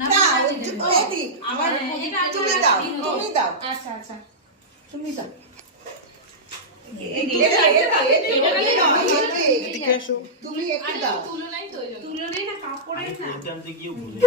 না আমার তুমি দাও আচ্ছা আচ্ছা তুমি দাও তুমি একটু দাও তুলো নাই না কাপড়ের না বলতে গিয়ে ভুলে